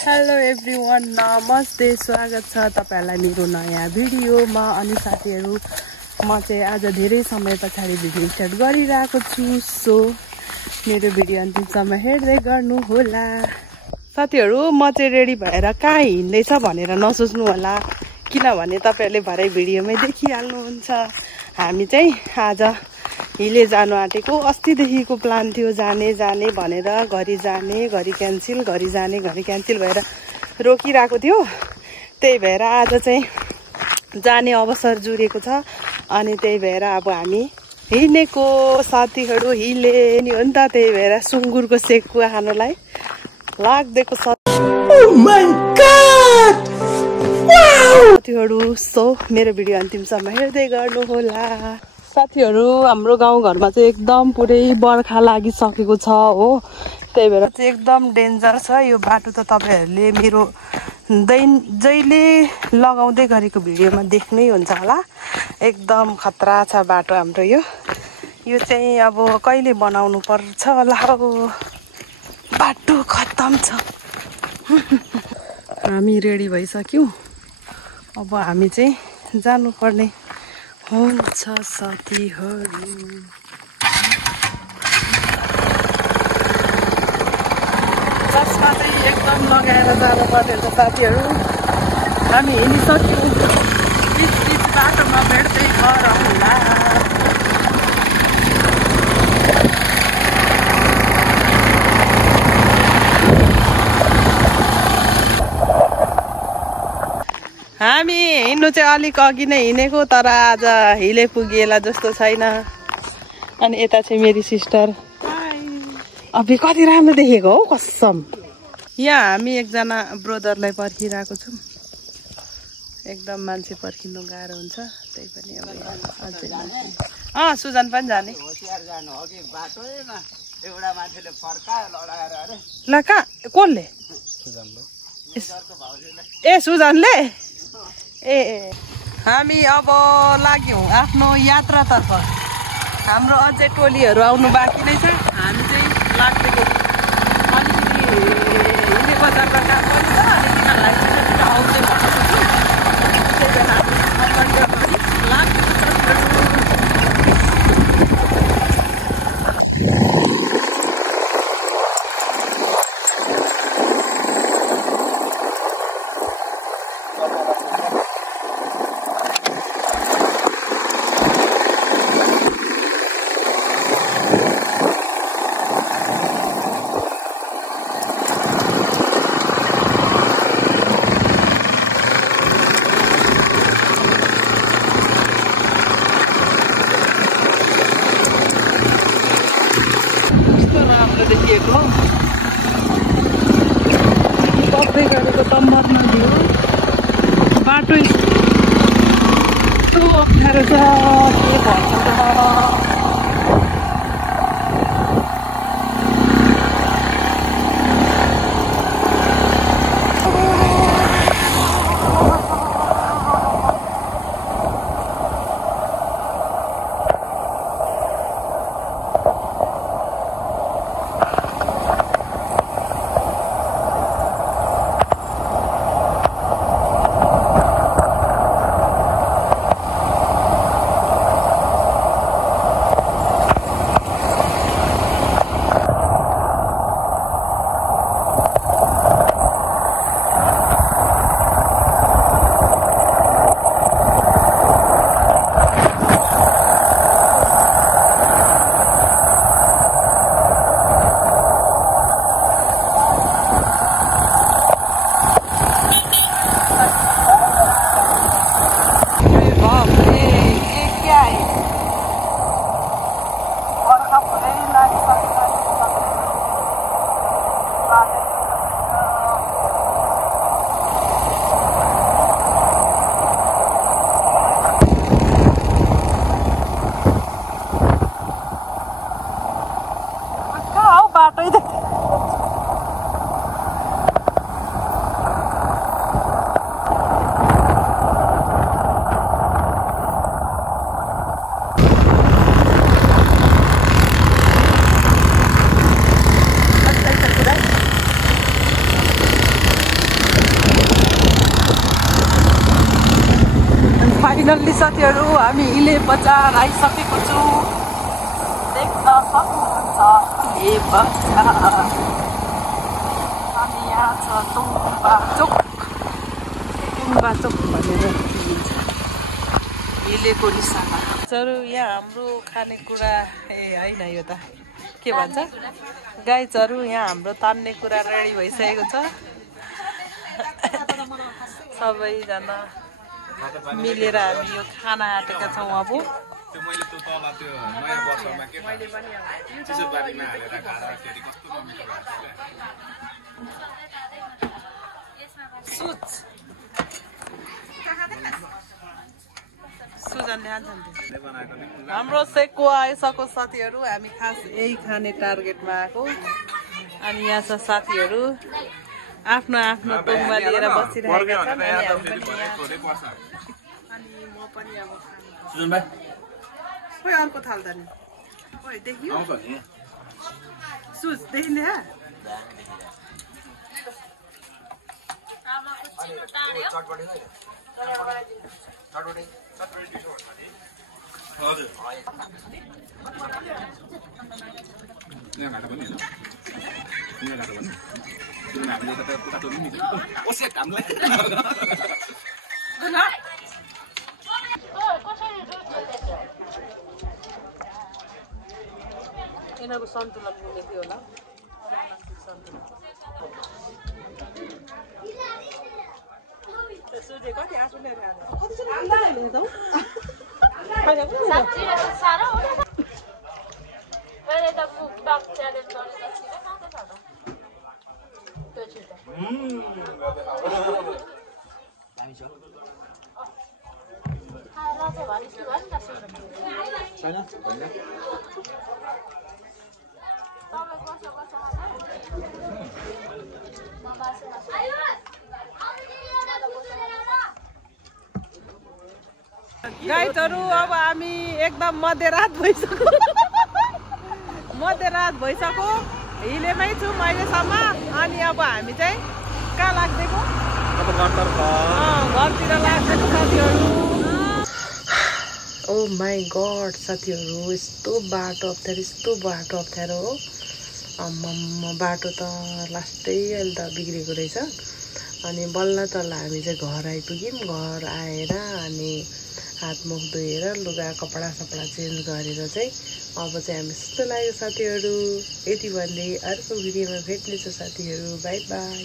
Hello everyone, नमस्ते। स्वागत छ तपाईहरुलाई मेरो नयाँ भिडियोमा। अनि साथीहरु, म चाहिँ आज धेरै समय पछाडि भिडियो स्टार्ट गरिरहेको छु। सो मेरो भिडियो अन्तिमसम्म हेर्दै गर्नु होला। साथीहरु, म चाहिँ रेडी भएर कहाँ हिँड्दैछ भनेर नसोच्नु होला, किनभने तपाईहरुले भरे भिडियोमै देखिहाल्नुहुन्छ। हामी चाहिँ आज हिले जानु आँटेको। अस्तिदेखिको प्लान थियो जाने भनेर, घरि जाने घरि क्यान्सिल, घरि जाने घरि क्यान्सिल भएर रोकिरहेको थियो। त्यही भएर आज चाहिँ जाने अवसर जुरेको छ। अनि त्यही भएर अब हामी हिँडेको साथीहरु हिले नि हो नि त। त्यही भएर सुँगुरको सेकु खानलाई लाग्देको छ। साथीहरु, सो मेरो भिडियो अन्तिमसम्म हेर्दै गर्नु होला। साथीहरु, हाम्रो गाउँघरमा चाहिँ एकदम पुरै बर्खा लागिसकेको छ हो। त्यही भएर चाहिँ एकदम डेन्जर छ यो बाटो। त तपाईहरुले मेरो जहिले लगाउँदै गरेको भिडियोमा देख्नै हुन्छ होला। एकदम खतरा छ बाटो हाम्रो यो चाहिँ अब कहिले बनाउनु पर्छ होला हो। बाटो खतम छ। हामी रेडी भइसक्यौं। अब हामी चाहिँ जानुपर्ने हुन्छ साथीहरु। चस्मा चाहिँ एकदम लगाएर जानु पर्ने हुन्छ साथीहरु। हामी हिँडिसक्यौं। बीच बाटोमा भेट्दै गरौँला। हामी हिँड्नु चाहिँ अलिक अघि नै हिँडेको, तर आज हिले पुगिएला जस्तो छैन। अनि यता चाहिँ मेरी सिस्टर। अबे कति राम्रो देखेको हौ कसम। यहाँ हामी एकजना ब्रदरलाई पर्खिरहेको छौँ। एकदम मान्छे पर्खिनु गाह्रो हुन्छ। त्यही पनि अब अझै सुजन पनि जाने। ल कहाँ कसले? ए सुजनले। ए हामी अब लाग्यौं आफ्नो यात्रातर्फ। हाम्रो अझै टोलीहरू आउनु बाँकी नै छ। हामी चाहिँ लाग्देको अलिकति हिँडे बजारको काम पनि छ। अनि तिनीहरूलाई चाहिँ आउँदै भनेको छु। त्यही भएर बग्दै गरेको तम्बर नदी हो। बाटो यस्तो अप्ठ्यारो छ, के भन्छ त। फाइनल्ली साथीहरू हामी इले बजार आइसकेको छु। देख्न सक्नुहुन्छ इले बजार। हामी यहाँ छ टुङ्बा चोक भनेर इलेको निशाना। चरु यहाँ हाम्रो खानेकुरा होइन यो त के भन्छ गाई चरु यहाँ हाम्रो तान्ने कुरा रेडी भइसकेको छ। सबैजना मिलेर हामी यो खाना आँटेका छौँ। अब हाम्रो सेको आइसक्यो साथीहरू। हामी खास यही खाने टार्गेटमा आएको। अनि यहाँ छ साथीहरू आफ्नो आफ्नो टोङमा लिएर बसिरहेका छन्। अनि म पनि अब खोइ अर्को थाल्दा नि खोइ देखियो सुज देखिने यिनीहरूको सन्तुलन मिलेको होला। कति आँसु गाइजहरू अब हामी एकदम मध्यरात भइसक्यो हिलेमै छौँ अहिलेसम्म। अनि अब हामी चाहिँ कहाँ लाग्दैको घरतिर लाग्दैको साथीहरू। ओ माई गड साथीहरू यस्तो बाटो अप्ठ्यारो हो। बाटो त लास्टै अहिले त बिग्रेको रहेछ। अनि बल्ल तल्ल हामी चाहिँ घर आइपुग्यौँ। घर आएर अनि हात मुख धोएर लुगा कपडा सपडा चेन्ज गरेर चाहिँ अब चाहिँ हामी सुत्न लाग्यो साथीहरू। यति भन्दै अर्को भिडियोमा भेट्नेछ साथीहरू। By by.